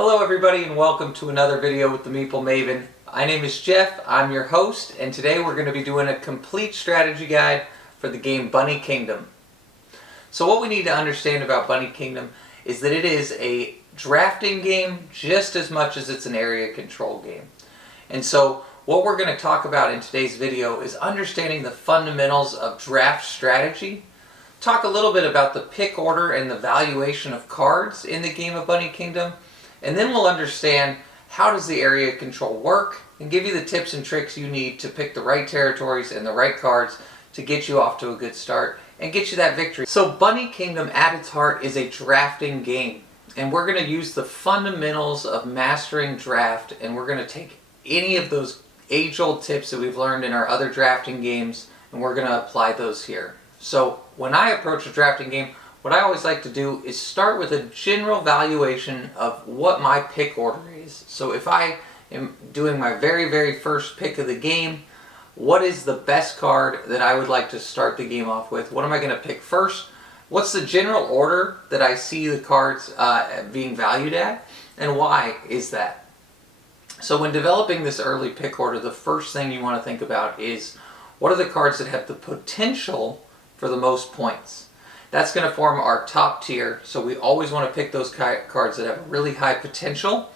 Hello everybody and welcome to another video with the Meeple Maven. My name is Jeff, I'm your host, and today we're going to be doing a complete strategy guide for the game Bunny Kingdom. So what we need to understand about Bunny Kingdom is that it is a drafting game just as much as it's an area control game. And so what we're going to talk about in today's video is understanding the fundamentals of draft strategy, talk a little bit about the pick order and the valuation of cards in the game of Bunny Kingdom, and then we'll understand how does the area control work and give you the tips and tricks you need to pick the right territories and the right cards to get you off to a good start and get you that victory. So Bunny Kingdom at its heart is a drafting game, and we're going to use the fundamentals of mastering draft, and we're going to take any of those age-old tips that we've learned in our other drafting games and we're going to apply those here. So when I approach a drafting game, what I always like to do is start with a general valuation of what my pick order is. So if I am doing my very first pick of the game, what is the best card that I would like to start the game off with? What am I going to pick first? What's the general order that I see the cards being valued at? And why is that? So when developing this early pick order, the first thing you want to think about is what are the cards that have the potential for the most points? That's going to form our top tier, so we always want to pick those cards that have a really high potential,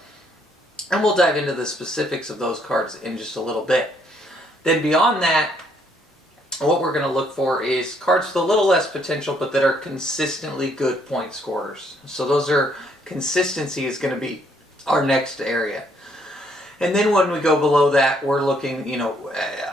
and we'll dive into the specifics of those cards in just a little bit. Then beyond that, what we're going to look for is cards with a little less potential but that are consistently good point scorers. So consistency is going to be our next area. And then when we go below that, we're looking,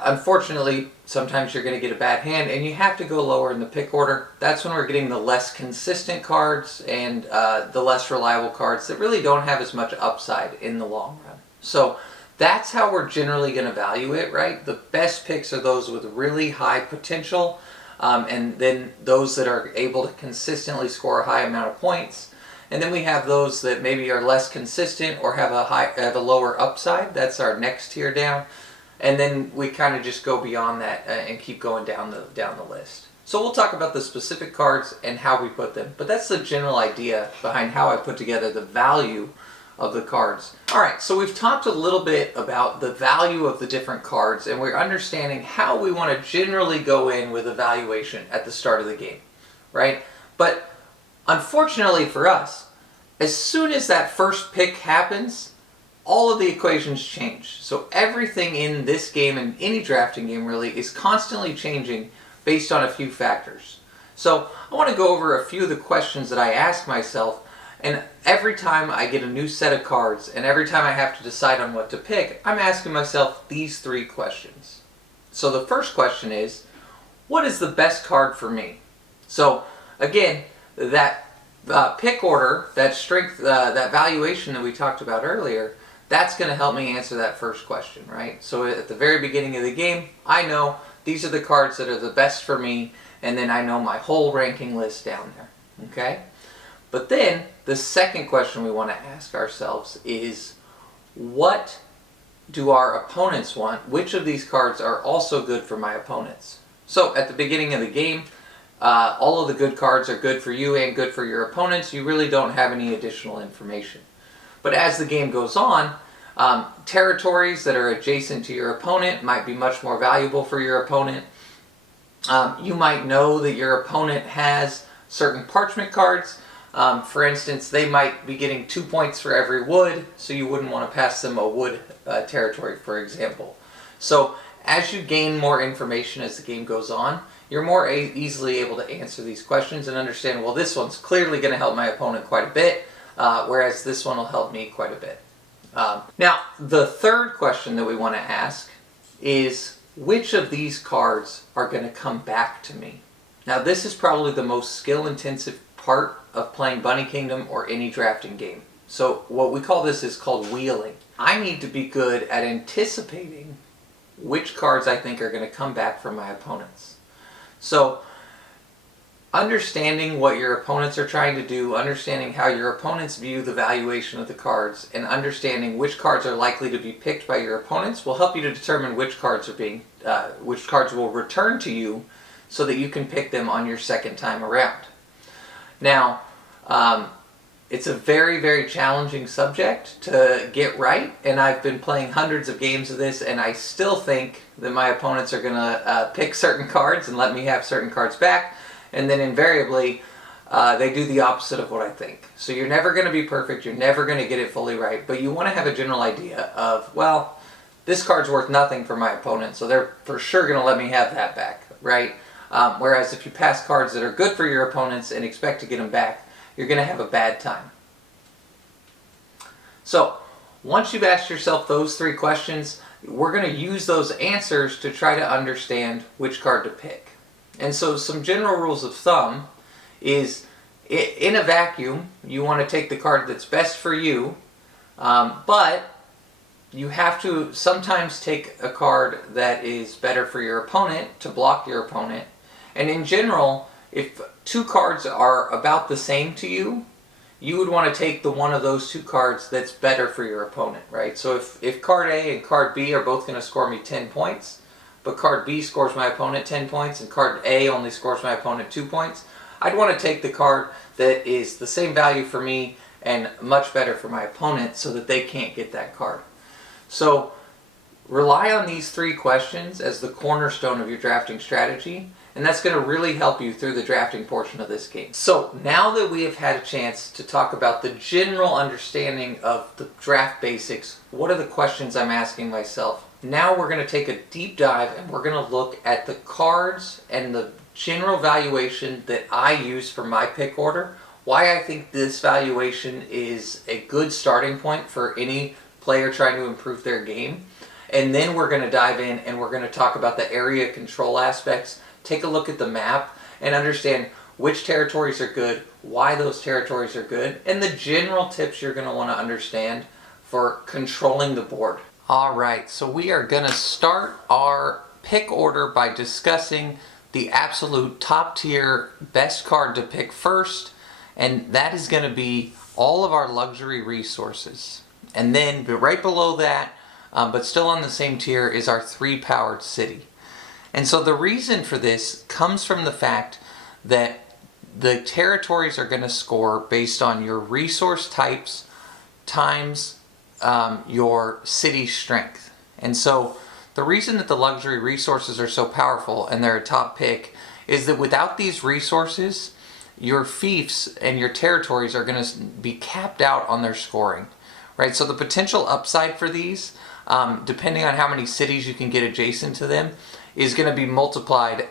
unfortunately, sometimes you're going to get a bad hand and you have to go lower in the pick order. That's when we're getting the less consistent cards and the less reliable cards that really don't have as much upside in the long run. So that's how we're generally going to value it, right? The best picks are those with really high potential, and then those that are able to consistently score a high amount of points. And then we have those that maybe are less consistent or have a lower upside. That's our next tier down. And then we kind of just go beyond that and keep going down the list. So we'll talk about the specific cards and how we put them. But that's the general idea behind how I put together the value of the cards. Alright, so we've talked a little bit about the value of the different cards, and we're understanding how we want to generally go in with evaluation at the start of the game, right? But unfortunately for us, as soon as that first pick happens, all of the equations change. So everything in this game, and any drafting game really, is constantly changing based on a few factors. So I want to go over a few of the questions that I ask myself, and every time I get a new set of cards, and every time I have to decide on what to pick, I'm asking myself these three questions. So the first question is, what is the best card for me? So again, that pick order, that strength, that valuation that we talked about earlier, that's going to help me answer that first question, right? So at the very beginning of the game, I know these are the cards that are the best for me, and then I know my whole ranking list down there, okay? But then the second question we want to ask ourselves is, what do our opponents want? Which of these cards are also good for my opponents? So at the beginning of the game, all of the good cards are good for you and good for your opponents. You really don't have any additional information. But as the game goes on, territories that are adjacent to your opponent might be much more valuable for your opponent. You might know that your opponent has certain parchment cards. For instance, they might be getting 2 points for every wood, so you wouldn't want to pass them a wood territory, for example. So as you gain more information as the game goes on, you're more easily able to answer these questions and understand, well, this one's clearly going to help my opponent quite a bit, whereas this one will help me quite a bit. Now, the third question that we want to ask is, which of these cards are going to come back to me? Now, this is probably the most skill-intensive part of playing Bunny Kingdom or any drafting game. So what we call this is called wheeling. I need to be good at anticipating which cards I think are going to come back from my opponents. So understanding what your opponents are trying to do, understanding how your opponents view the valuation of the cards, and understanding which cards are likely to be picked by your opponents will help you to determine which cards will return to you so that you can pick them on your second time around. Now, It's a very, very challenging subject to get right, and I've been playing hundreds of games of this, and I still think that my opponents are going to pick certain cards and let me have certain cards back, and then invariably they do the opposite of what I think. So you're never going to be perfect, you're never going to get it fully right, but you want to have a general idea of, well, this card's worth nothing for my opponent, so they're for sure going to let me have that back, right? Whereas if you pass cards that are good for your opponents and expect to get them back, you're going to have a bad time. So once you've asked yourself those three questions, we're going to use those answers to try to understand which card to pick. And so some general rules of thumb is, in a vacuum, you want to take the card that's best for you, but you have to sometimes take a card that is better for your opponent to block your opponent. And in general, if two cards are about the same to you, you would want to take the one of those two cards that's better for your opponent, right? So if card A and card B are both going to score me 10 points, but card B scores my opponent 10 points and card A only scores my opponent 2 points, I'd want to take the card that is the same value for me and much better for my opponent so that they can't get that card. So rely on these three questions as the cornerstone of your drafting strategy, and that's going to really help you through the drafting portion of this game. So now that we have had a chance to talk about the general understanding of the draft basics, what are the questions I'm asking myself? Now we're going to take a deep dive and we're going to look at the cards and the general valuation that I use for my pick order, why I think this valuation is a good starting point for any player trying to improve their game. And then we're going to dive in and we're going to talk about the area control aspects, take a look at the map, and understand which territories are good, why those territories are good, and the general tips you're going to want to understand for controlling the board. Alright, so we are going to start our pick order by discussing the absolute top tier best card to pick first, and that is going to be all of our luxury resources. And then right below that, but still on the same tier, is our 3-powered city. And so the reason for this comes from the fact that the territories are going to score based on your resource types times your city strength. And so the reason that the luxury resources are so powerful and they're a top pick is that without these resources, your fiefs and your territories are going to be capped out on their scoring. Right? So the potential upside for these, depending on how many cities you can get adjacent to them, is going to be multiplied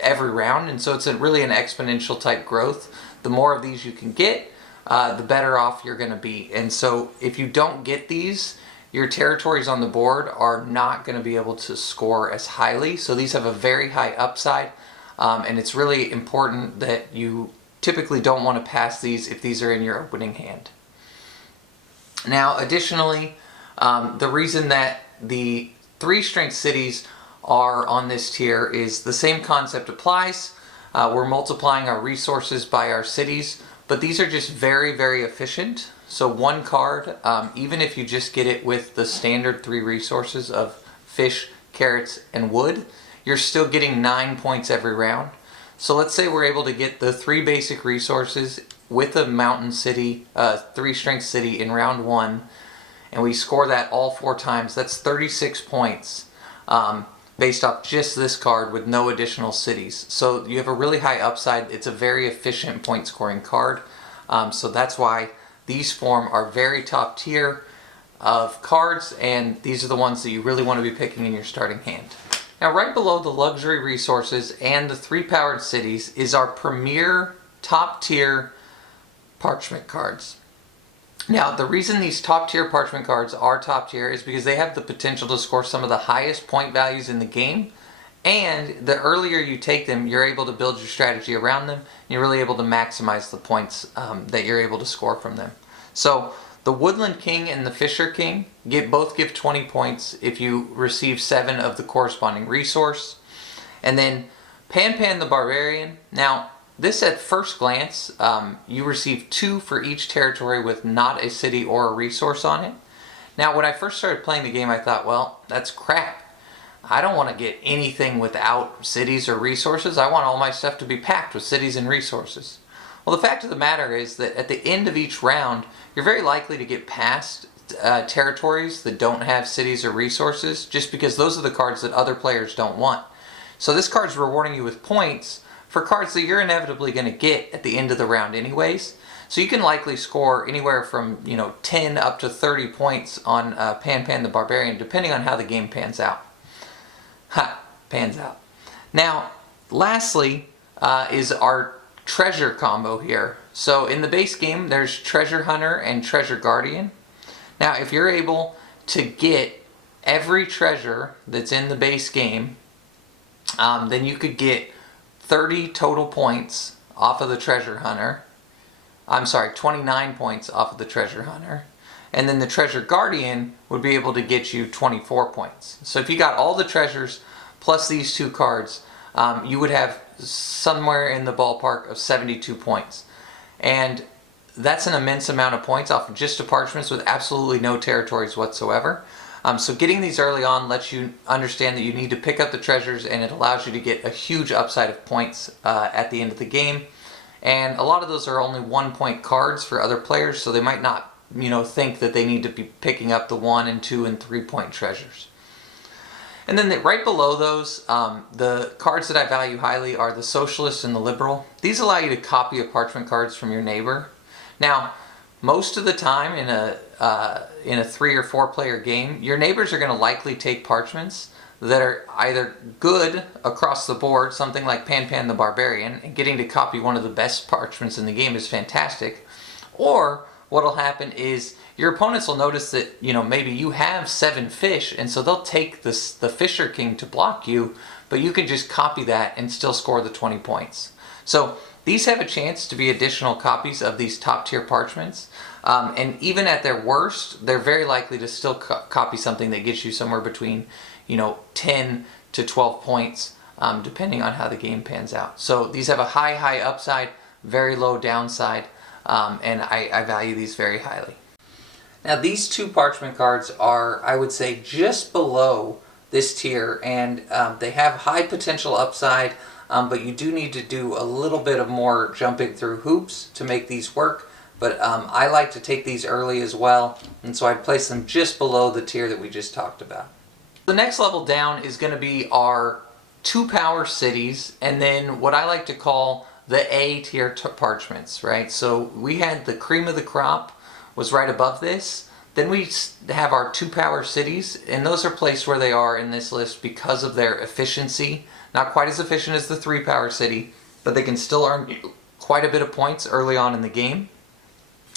every round, and so it's really an exponential type growth. The more of these you can get, the better off you're going to be. And so if you don't get these, your territories on the board are not going to be able to score as highly. So these have a very high upside, and it's really important that you typically don't want to pass these if these are in your opening hand. Now, additionally, the reason that the 3-strength cities are on this tier is the same concept applies. We're multiplying our resources by our cities, but these are just very, very efficient. So one card, even if you just get it with the standard 3 resources of fish, carrots, and wood, you're still getting 9 points every round. So let's say we're able to get the 3 basic resources with a mountain city, 3-strength city in round 1, and we score that all 4 times. That's 36 points based off just this card with no additional cities. So you have a really high upside. It's a very efficient point scoring card. So that's why these form our very top tier of cards, and these are the ones that you really want to be picking in your starting hand. Now right below the luxury resources and the 3-powered cities is our premier top tier parchment cards. Now, the reason these top tier parchment cards are top tier is because they have the potential to score some of the highest point values in the game, and the earlier you take them, you're able to build your strategy around them, and you're really able to maximize the points that you're able to score from them. So the Woodland King and the Fisher King both give 20 points if you receive 7 of the corresponding resource. And then Pan Pan the Barbarian. Now, this at first glance, you receive 2 for each territory with not a city or a resource on it. Now, when I first started playing the game, I thought, well, that's crap. I don't want to get anything without cities or resources. I want all my stuff to be packed with cities and resources. Well, the fact of the matter is that at the end of each round, you're very likely to get past territories that don't have cities or resources, just because those are the cards that other players don't want. So this card's rewarding you with points for cards that you're inevitably going to get at the end of the round anyways. So you can likely score anywhere from 10 up to 30 points on Pan Pan the Barbarian, depending on how the game pans out. Pans out. Now, lastly is our treasure combo here. So in the base game, there's Treasure Hunter and Treasure Guardian. Now, if you're able to get every treasure that's in the base game, then you could get 30 total points off of the Treasure Hunter. I'm sorry, 29 points off of the Treasure Hunter. And then the Treasure Guardian would be able to get you 24 points. So if you got all the treasures plus these two cards, you would have somewhere in the ballpark of 72 points. And that's an immense amount of points off of just the Parchments with absolutely no territories whatsoever. So getting these early on lets you understand that you need to pick up the treasures, and it allows you to get a huge upside of points at the end of the game. And a lot of those are only 1 point cards for other players, so they might not think that they need to be picking up the 1 and 2 and 3 point treasures. And then right below those, the cards that I value highly are the Socialist and the Liberal. These allow you to copy a parchment cards from your neighbor. Now, most of the time in a 3 or 4 player game, your neighbors are going to likely take parchments that are either good across the board, something like Pan Pan the Barbarian, and getting to copy one of the best parchments in the game is fantastic. Or what will happen is your opponents will notice that maybe you have 7 fish, and so they'll take the Fisher King to block you, but you can just copy that and still score the 20 points. So these have a chance to be additional copies of these top tier parchments, and even at their worst, they're very likely to still copy something that gets you somewhere between 10 to 12 points, depending on how the game pans out. So these have a high upside, very low downside, and I value these very highly. Now these two parchment cards are, I would say, just below this tier, and they have high potential upside, but you do need to do a little bit of more jumping through hoops to make these work. But I like to take these early as well, and so I'd place them just below the tier that we just talked about. The next level down is going to be our 2-power cities, and then what I like to call the A tier parchments, right? So we had the cream of the crop was right above this. Then we have our 2-power cities, and those are placed where they are in this list because of their efficiency. Not quite as efficient as the 3-power city, but they can still earn quite a bit of points early on in the game.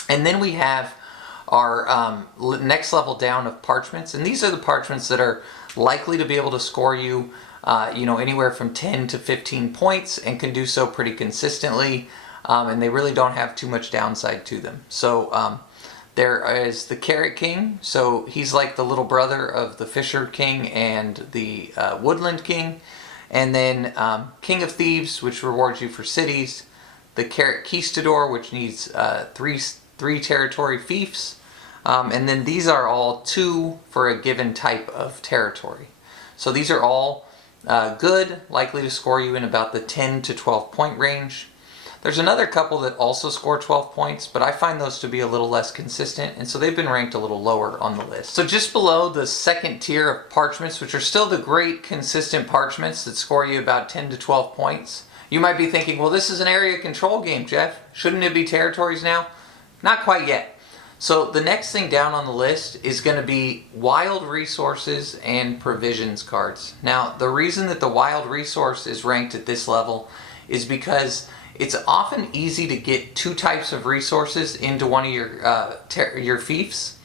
And then we have our next level down of parchments, and these are the parchments that are likely to be able to score you anywhere from 10 to 15 points, and can do so pretty consistently, and they really don't have too much downside to them. So there is the Carrot King, so he's like the little brother of the Fisher King and the Woodland King. And then King of Thieves, which rewards you for cities. The Carrot Conquistador, which needs three territory fiefs. And then these are all 2 for a given type of territory. So these are all good, likely to score you in about the 10 to 12 point range. There's another couple that also score 12 points, but I find those to be a little less consistent, and so they've been ranked a little lower on the list. So just below the second tier of parchments, which are still the great consistent parchments that score you about 10 to 12 points, you might be thinking, well, this is an area control game, Jeff. Shouldn't it be territories now? Not quite yet. So the next thing down on the list is going to be wild resources and provisions cards. Now, the reason that the wild resource is ranked at this level is because it's often easy to get 2 types of resources into one of your fiefs,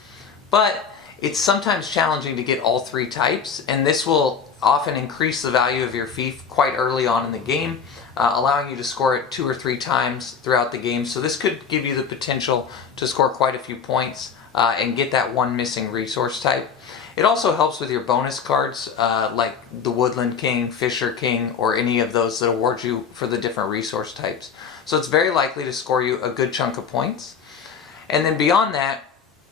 but it's sometimes challenging to get all 3 types, and this will often increase the value of your fief quite early on in the game, allowing you to score it 2 or 3 times throughout the game. So this could give you the potential to score quite a few points and get that one missing resource type. It also helps with your bonus cards like the Woodland King, Fisher King, or any of those that award you for the different resource types. So it's very likely to score you a good chunk of points. And then beyond that,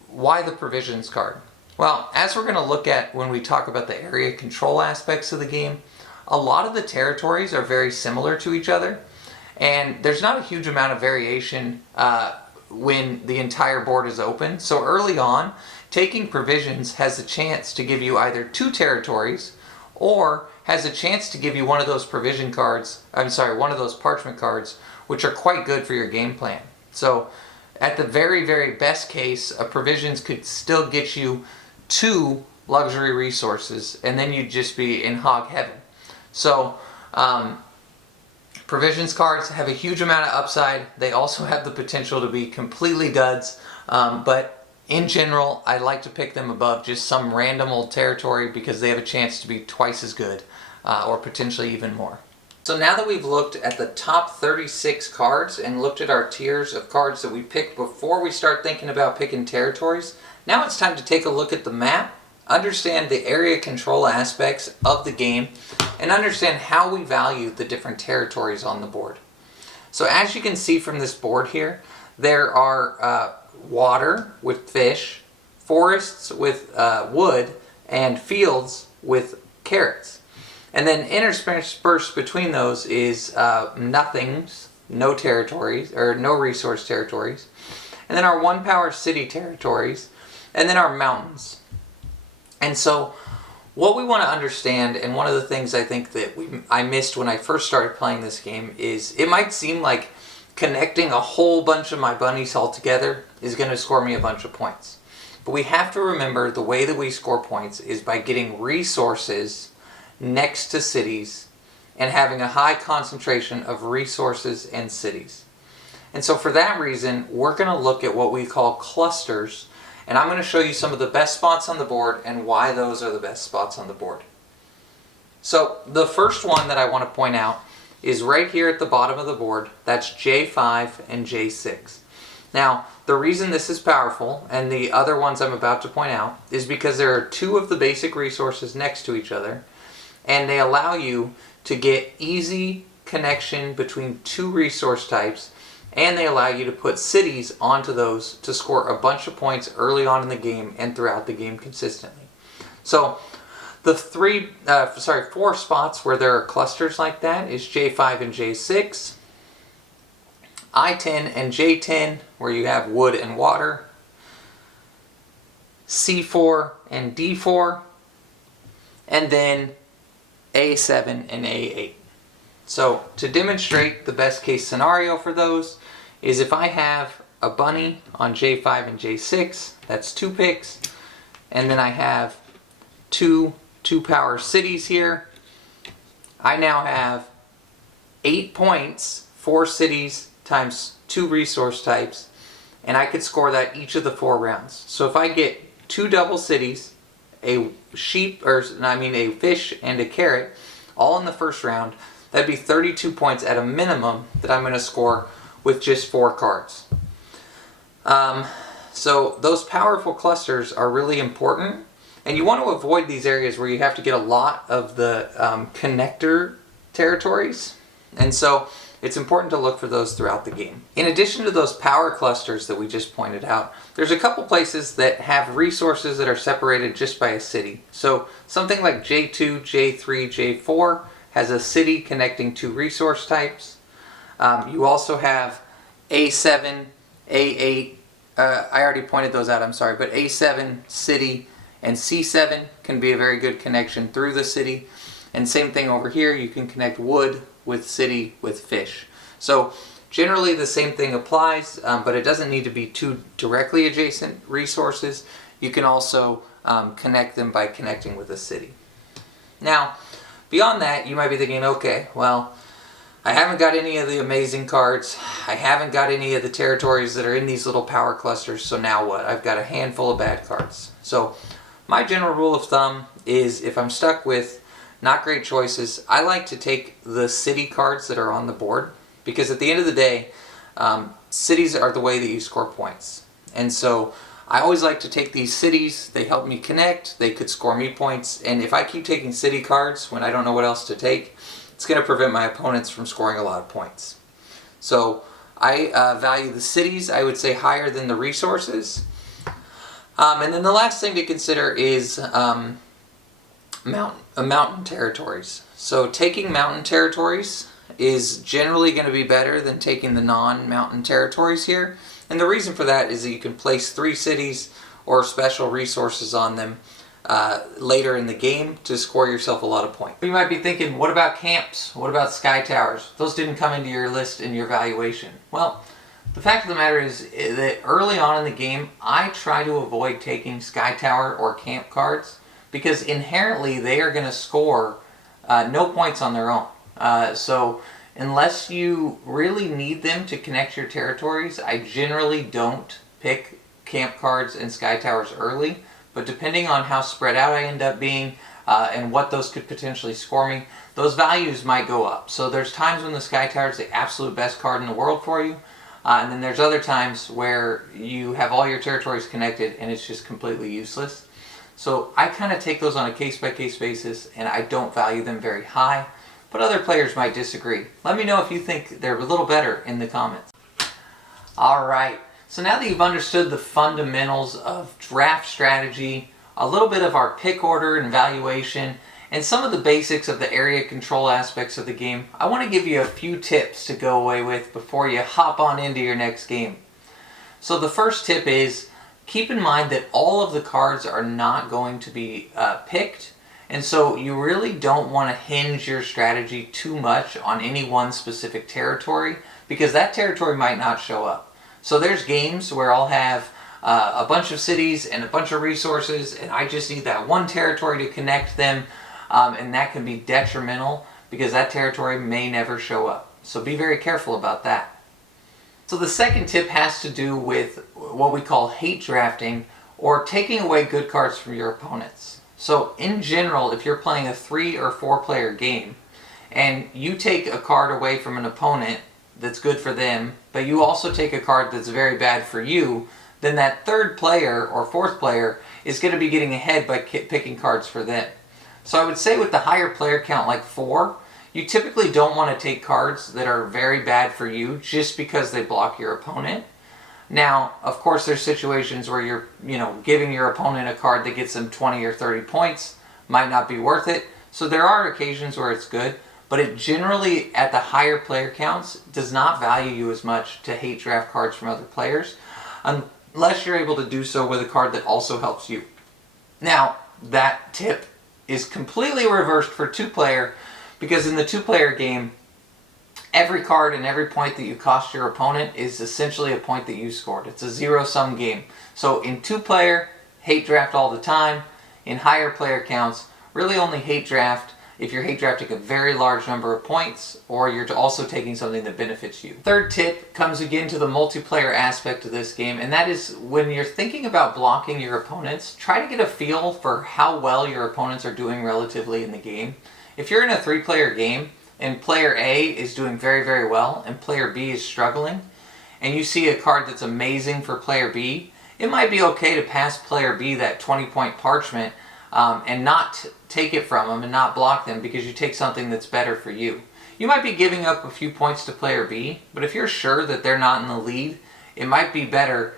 why the provisions card? Well, as we're going to look at when we talk about the area control aspects of the game, a lot of the territories are very similar to each other. And there's not a huge amount of variation when the entire board is open. So early on, taking provisions has a chance to give you either 2 territories or has a chance to give you one of those provision cards, one of those parchment cards, which are quite good for your game plan. So at the very, very best case, a provisions could still get you 2 luxury resources, and then you'd just be in hog heaven. So provisions cards have a huge amount of upside. They also have the potential to be completely duds, but in general, I like to pick them above just some random old territory because they have a chance to be twice as good, or potentially even more. So now that we've looked at the top 36 cards and looked at our tiers of cards that we picked before we start thinking about picking territories, now it's time to take a look at the map, understand the area control aspects of the game, and understand how we value the different territories on the board. So as you can see from this board here, there are water with fish, forests with wood, and fields with carrots. And then interspersed between those is nothings, no territories, or no resource territories. And then our 1 power city territories, and then our mountains. And so what we want to understand, and one of the things I think that I missed when I first started playing this game, is it might seem like connecting a whole bunch of my bunnies all together is going to score me a bunch of points. But we have to remember the way that we score points is by getting resources next to cities and having a high concentration of resources and cities. And so for that reason, we're going to look at what we call clusters, and I'm going to show you some of the best spots on the board and why those are the best spots on the board. So the first one that I want to point out is right here at the bottom of the board. That's J5 and J6. Now, the reason this is powerful, and the other ones I'm about to point out, is because there are 2 of the basic resources next to each other, and they allow you to get easy connection between 2 resource types, and they allow you to put cities onto those to score a bunch of points early on in the game and throughout the game consistently. So the 4 spots where there are clusters like that is J5 and J6, I-10 and J10 where you have wood and water, C4 and D4, and then A7 and A8. So to demonstrate the best case scenario for those is if I have a bunny on J5 and J6, that's 2 picks, and then I have 2 power cities here, I now have 8 points, 4 cities times 2 resource types, and I could score that each of the 4 rounds. So if I get 2 double cities, a fish and a carrot, all in the first round, that'd be 32 points at a minimum that I'm going to score with just 4 cards. So those powerful clusters are really important, and you want to avoid these areas where you have to get a lot of the connector territories, and so it's important to look for those throughout the game. In addition to those power clusters that we just pointed out, there's a couple places that have resources that are separated just by a city. So something like J2, J3, J4 has a city connecting 2 resource types. You also have A7, A8, I already pointed those out, I'm sorry, but A7, city, and C7 can be a very good connection through the city. And same thing over here, you can connect wood with city with fish. So generally the same thing applies, but it doesn't need to be 2 directly adjacent resources. You can also connect them by connecting with a city. Now, beyond that, you might be thinking, okay, well, I haven't got any of the amazing cards. I haven't got any of the territories that are in these little power clusters, so now what? I've got a handful of bad cards. So my general rule of thumb is if I'm stuck with not great choices, I like to take the city cards that are on the board, because at the end of the day, cities are the way that you score points. And so I always like to take these cities. They help me connect, they could score me points, and if I keep taking city cards when I don't know what else to take, it's going to prevent my opponents from scoring a lot of points. So I value the cities, I would say, higher than the resources. And then the last thing to consider is mountain territories. So taking mountain territories is generally going to be better than taking the non-mountain territories here. And the reason for that is that you can place 3 cities or special resources on them later in the game to score yourself a lot of points. You might be thinking, what about camps? What about sky towers? Those didn't come into your list in your valuation. Well, the fact of the matter is that early on in the game, I try to avoid taking sky tower or camp cards because inherently they are going to score no points on their own. So unless you really need them to connect your territories, I generally don't pick camp cards and sky towers early. But depending on how spread out I end up being and what those could potentially score me, those values might go up. So there's times when the sky tower is the absolute best card in the world for you. And then there's other times where you have all your territories connected and it's just completely useless. So I kind of take those on a case-by-case basis and I don't value them very high. But other players might disagree. Let me know if you think they're a little better in the comments. Alright, so now that you've understood the fundamentals of draft strategy, a little bit of our pick order and valuation, and some of the basics of the area control aspects of the game, I want to give you a few tips to go away with before you hop on into your next game. So the first tip is, keep in mind that all of the cards are not going to be picked, and so you really don't want to hinge your strategy too much on any one specific territory, because that territory might not show up. So there's games where I'll have a bunch of cities and a bunch of resources, and I just need that one territory to connect them, and that can be detrimental because that territory may never show up. So be very careful about that. So the second tip has to do with what we call hate drafting, or taking away good cards from your opponents. So in general, if you're playing a 3 or 4 player game and you take a card away from an opponent that's good for them, but you also take a card that's very bad for you, then that third player or fourth player is going to be getting ahead by picking cards for them. So I would say with the higher player count, like 4, you typically don't want to take cards that are very bad for you just because they block your opponent. Now, of course, there's situations where you're, giving your opponent a card that gets them 20 or 30 points, might not be worth it. So there are occasions where it's good, but it generally, at the higher player counts, does not value you as much to hate draft cards from other players, unless you're able to do so with a card that also helps you. Now, that tip is completely reversed for 2-player, because in the 2-player game, every card and every point that you cost your opponent is essentially a point that you scored. It's a zero-sum game. So in 2-player, hate draft all the time. In higher player counts, really only hate draft if you're hate drafting a very large number of points, or you're also taking something that benefits you. Third tip comes again to the multiplayer aspect of this game, and that is when you're thinking about blocking your opponents, try to get a feel for how well your opponents are doing relatively in the game. If you're in a 3-player game and player A is doing very, very well and player B is struggling, and you see a card that's amazing for player B, it might be okay to pass player B that 20-point parchment and not take it from them and not block them because you take something that's better for you. You might be giving up a few points to player B, but if you're sure that they're not in the lead, it might be better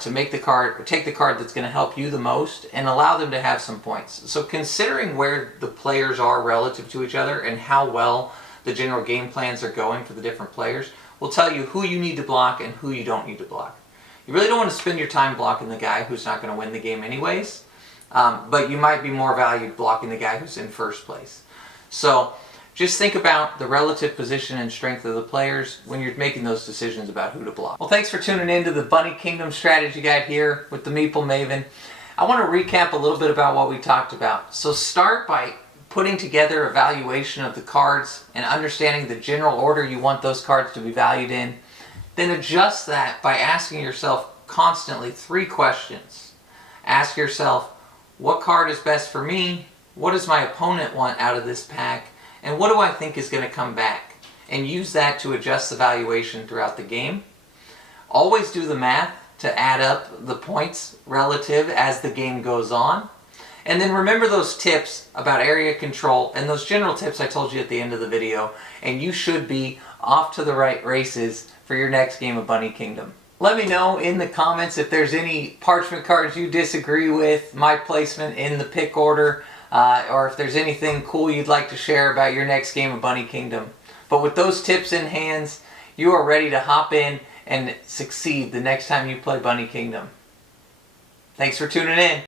to make the card, or take the card that's going to help you the most and allow them to have some points. So considering where the players are relative to each other and how well the general game plans are going for the different players will tell you who you need to block and who you don't need to block. You really don't want to spend your time blocking the guy who's not going to win the game anyways. But you might be more valued blocking the guy who's in first place. So just think about the relative position and strength of the players when you're making those decisions about who to block. Well, thanks for tuning in to the Bunny Kingdom Strategy Guide here with the Meeple Maven. I want to recap a little bit about what we talked about. So start by putting together a valuation of the cards and understanding the general order you want those cards to be valued in. Then adjust that by asking yourself constantly 3 questions. Ask yourself, what card is best for me? What does my opponent want out of this pack? And what do I think is going to come back? And use that to adjust the valuation throughout the game. Always do the math to add up the points relative as the game goes on. And then remember those tips about area control and those general tips I told you at the end of the video. And you should be off to the right races for your next game of Bunny Kingdom. Let me know in the comments if there's any parchment cards you disagree with my placement in the pick order, or if there's anything cool you'd like to share about your next game of Bunny Kingdom. But with those tips in hands, you are ready to hop in and succeed the next time you play Bunny Kingdom. Thanks for tuning in.